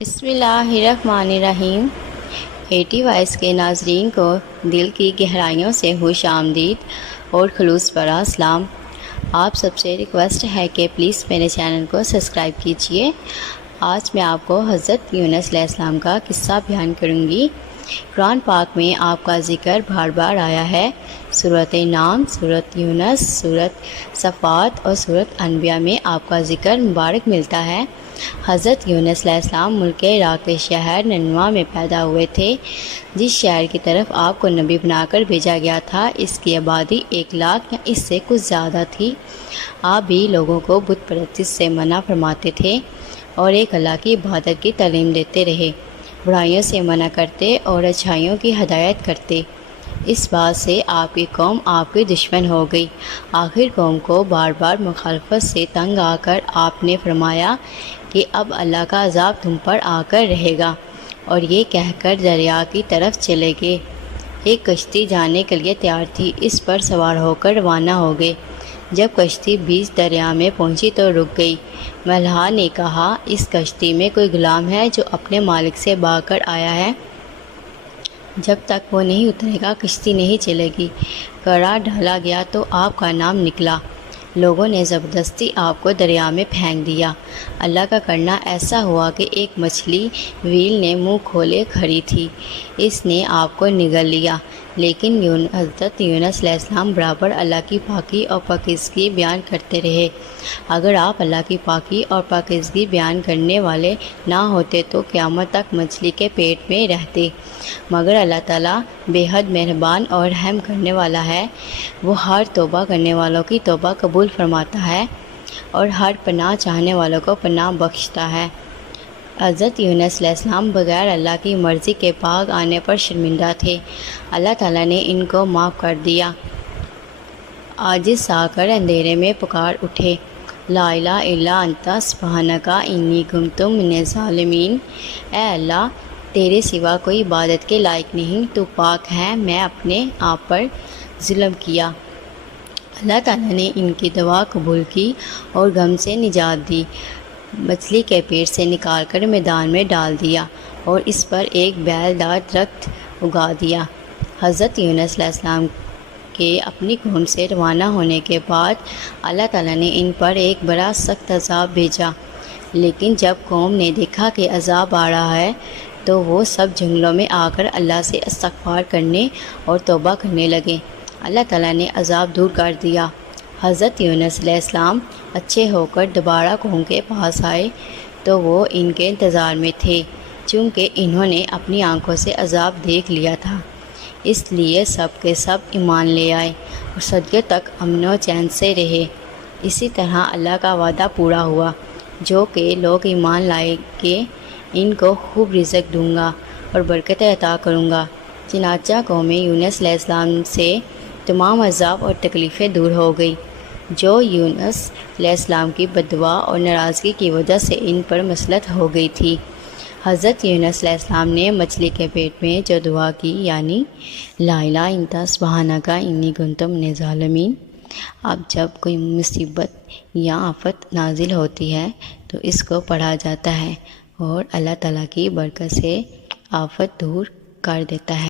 بسم اللہ الرحمن الرحیم۔ ایٹی وائس کے ناظرین کو دل کی گہرائیوں سے خوش آمدید اور خلوص بھرا سلام۔ آپ سب سے ریکویسٹ ہے کہ پلیز میرے چینل کو سبسکرائب کیجئے۔ آج میں آپ کو حضرت یونس علیہ السلام کا قصہ بیان کروں گی۔ قرآن پاک میں آپ کا ذکر بار بار آیا ہے۔ سورۃ نام، سورۃ یونس، سورۃ صفات اور سورۃ انبیاء میں آپ کا ذکر مبارک ملتا ہے۔ حضرت یونس علیہ السلام ملک عراق کے شہر نینوا میں پیدا ہوئے تھے، جس شہر کی طرف آپ کو نبی بنا کر بھیجا گیا تھا۔ اس کی آبادی 1,00,000 یا اس سے کچھ زیادہ تھی۔ آپ بھی لوگوں کو بت پرستی سے منع فرماتے تھے اور ایک اللہ کی عبادت کی تعلیم دیتے رہے، برائیوں سے منع کرتے اور اچھائیوں کی ہدایت کرتے۔ اس بات سے آپ کی قوم آپ کی دشمن ہو گئی۔ آخر قوم کو بار بار مخالفت سے تنگ آ کر آپ نے فرمایا کہ اب اللہ کا عذاب تم پر آ کر رہے گا، اور یہ کہہ کر دریا کی طرف چلے گئے۔ ایک کشتی جانے کے لیے تیار تھی، اس پر سوار ہو کر روانہ ہو گئے۔ جب کشتی بیچ دریا میں پہنچی تو رک گئی۔ ملحہ نے کہا، اس کشتی میں کوئی غلام ہے جو اپنے مالک سے بھاگ کر آیا ہے؟ جب تک وہ نہیں اترے گا کشتی نہیں چلے گی۔ کڑا ڈالا گیا تو آپ کا نام نکلا۔ لوگوں نے زبردستی آپ کو دریا میں پھینک دیا۔ اللہ کا کرنا ایسا ہوا کہ ایک مچھلی ویل نے منہ کھولے کھڑی تھی، اس نے آپ کو نگل لیا۔ لیکن حضرت یونس علیہ السلام برابر اللہ کی پاکی اور پاکیزگی بیان کرتے رہے۔ اگر آپ اللہ کی پاکی اور پاکیزگی بیان کرنے والے نہ ہوتے تو قیامت تک مچھلی کے پیٹ میں رہتے، مگر اللہ تعالیٰ بے حد مہربان اور رحم کرنے والا ہے۔ وہ ہر توبہ کرنے والوں کی توبہ قبول فرماتا ہے اور ہر پناہ چاہنے والوں کو پناہ بخشتا ہے۔ حضرت یونس علیہ السلام بغیر اللہ کی مرضی کے پاک آنے پر شرمندہ تھے۔ اللہ تعالیٰ نے ان کو معاف کر دیا۔ عاجز آ کر اندھیرے میں پکار اٹھے، لا الہ الا انت سبحانک انی کنت من الظالمین۔ اے اللہ، تیرے سوا کوئی عبادت کے لائق نہیں، تو پاک ہے، میں اپنے آپ پر ظلم کیا۔ اللہ تعالیٰ نے ان کی دعا قبول کی اور غم سے نجات دی۔ مچھلی کے پیٹ سے نکال کر میدان میں ڈال دیا اور اس پر ایک بیل دار درخت اگا دیا۔ حضرت یونس علیہ السلام کے اپنی قوم سے روانہ ہونے کے بعد اللہ تعالیٰ نے ان پر ایک بڑا سخت عذاب بھیجا، لیکن جب قوم نے دیکھا کہ عذاب آ رہا ہے تو وہ سب جنگلوں میں آ کر اللہ سے استغفار کرنے اور توبہ کرنے لگے۔ اللہ تعالیٰ نے عذاب دور کر دیا۔ حضرت یونس علیہ السلام اچھے ہو کر دوبارہ قوم کے پاس آئے تو وہ ان کے انتظار میں تھے، چونکہ انہوں نے اپنی آنکھوں سے عذاب دیکھ لیا تھا، اس لیے سب کے سب ایمان لے آئے اور صدقے تک امن و چین سے رہے۔ اسی طرح اللہ کا وعدہ پورا ہوا، جو کہ لوگ ایمان لائے کہ ان کو خوب رزق دوں گا اور برکتیں عطا کروں گا۔ چنانچہ قوم یونس علیہ السلام سے تمام عذاب اور تکلیفیں دور ہو گئی، جو یونس علیہ السلام کی بد دعا اور ناراضگی کی وجہ سے ان پر مسلط ہو گئی تھی۔ حضرت یونس علیہ السلام نے مچھلی کے پیٹ میں جو دعا کی، یعنی لا الہ الا انت سبحانک انی کنت من الظالمین، اب جب کوئی مصیبت یا آفت نازل ہوتی ہے تو اس کو پڑھا جاتا ہے اور اللہ تعالیٰ کی برکت سے آفت دور کر دیتا ہے۔